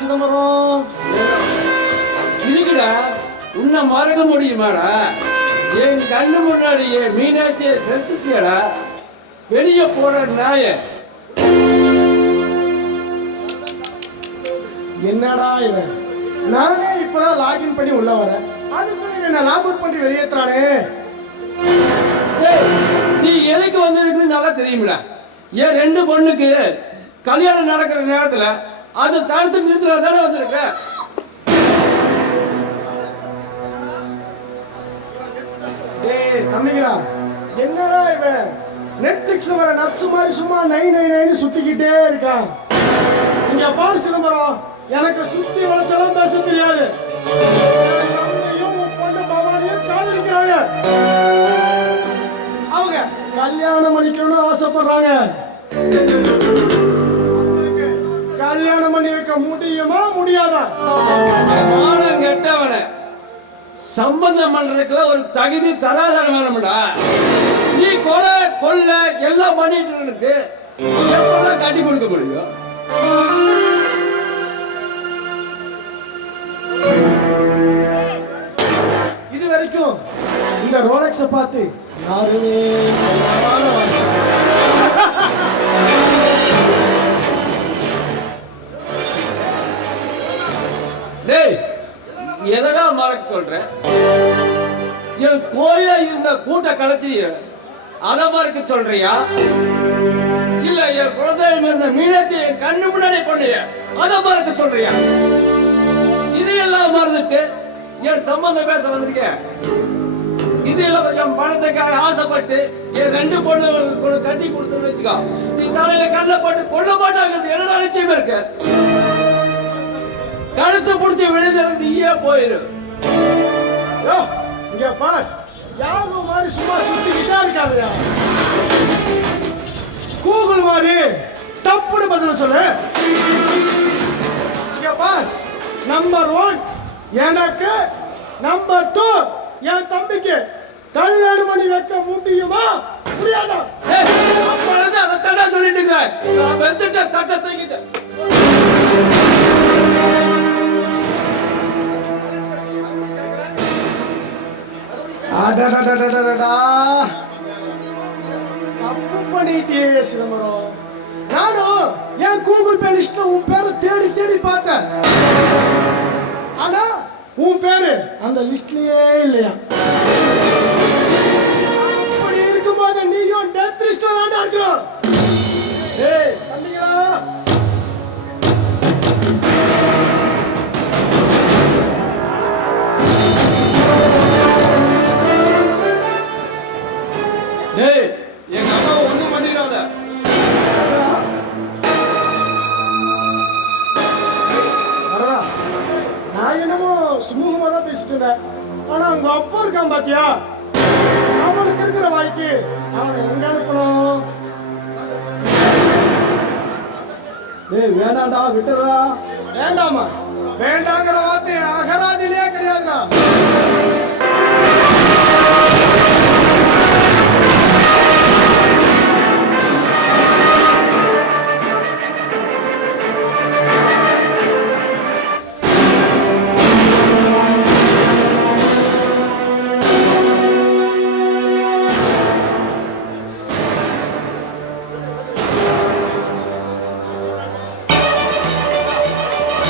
சிதம்பரம்? இருக்குடா, உன்னை மறக்க முடியுமாடா? என் கண்ணு முன்னாடியே மீனாட்சியை செத்துட்டியடா. வெளியே போட நாய. என்னடா இவன்? நானே இப்பதான் லாகின் பண்ணி உள்ள வரேன், அதுக்கு என்ன லாக் அவுட் பண்ணி வெளியேற்றானே. நீ எதுக்கு வந்திருக்கு நல்லா தெரியுமிடா. என் 2 பொண்ணுக்கு கல்யாணம் நடக்கிற நேரத்துல அது தடுத்து நிறுத்தினா தானே வந்திருக்க. தம்பிங்களா, என்னடா இவன் நெட்ஃபிளிக்ஸ்ல வர நப்சு மாதிரி சும்மா 999 சுத்திக்கிட்டே இருக்கான். இங்க பாரு சிதம்பரம், எனக்கு சுத்தி வளைச்செல்லாம் பேச தெரியாது. காதலிக்கிறாங்க, அவங்க கல்யாணம் பண்ணிக்கணும்னு ஆசைப்படுறாங்க. கல்யாணம் பண்ணி வைக்க முடியுமா முடியாதா? கெட்டவன சம்பந்தம் பண்றதுக்குள்ள ஒரு தகுதி தராதரம் வேணும்டா. நீ கொலை கொள்ள எல்லாம் பண்ணிட்டு இருக்கு, எப்பதான் கட்டி கொடுக்க முடியும்? இது வரைக்கும் இந்த ரோலக்ஸை பார்த்து யாருமே எதடா மறக்க சொல்ற? என் கோயில இருந்த கூட்ட கலைச்சி அத மறக்க சொல்றியா? இல்ல என் குழந்தைகள் இருந்த மீனாட்சி என் கண்ணு முன்னாடி கொண்டிய அத மறக்க சொல்றியா? இதையெல்லாம் மறந்துட்டு என் சம்பந்தம் பேச வந்திருக்க. இதெல்லாம் கொஞ்சம் பணத்துக்காக ஆசைப்பட்டு என் 2 பொண்ணு கட்டி கொடுத்துன்னு வச்சுக்கோ, நீ தலையில கல்ல போட்டு கொல்ல மாட்டாங்க. என்னடா நிச்சயமா இருக்கு? கழுத்து பிடிச்சி வெளியே நீயே போயிரு. இங்க பார், யாரும் மாதிரி சும்மா சுத்திக்கிட்டே இருக்காதயா. கூகுள் மாதிரி டப்புன்னு பதில் சொல்லு. இங்க பார், நம்பர் 1 எனக்கு, நம்பர் 2 என் தம்பிக்கு கல்யாணம் பண்ணி வைக்க முடியுமா முடியாதா? அப்பொழுது அதை தட்டா சொல்லிட்டு இருக்க. நான் வெந்துட்ட தட்டை தூக்கிட்டேன். தப்பு பண்ணிட்டே சிதம்பரம். நானும் என் கூகுள் பே லிஸ்ட்ல உன் பேரை தேடி தேடி பார்த்தேன், ஆனா உன் பேரு அந்த லிஸ்ட்லயே இல்லையா. அப்படி இருக்கும்போது நீயும் டெத் லிஸ்ட்ல தான் இருக்கும். ஏய் தம்பிங்களா, எங்க அம்மாவை ஒண்ணும் பண்ணிடாத. நான் என்னமோ சுமூகமா தான் பேசிட்டு, ஆனா உங்க அப்பா இருக்கான் பாத்தியா, அவனுக்கு இருக்கிற வாய்க்கு அவனை எங்க அனுப்பணும்? வேண்டாண்டா, விட்டுறா. வேண்டாமா? வேண்டாங்கிற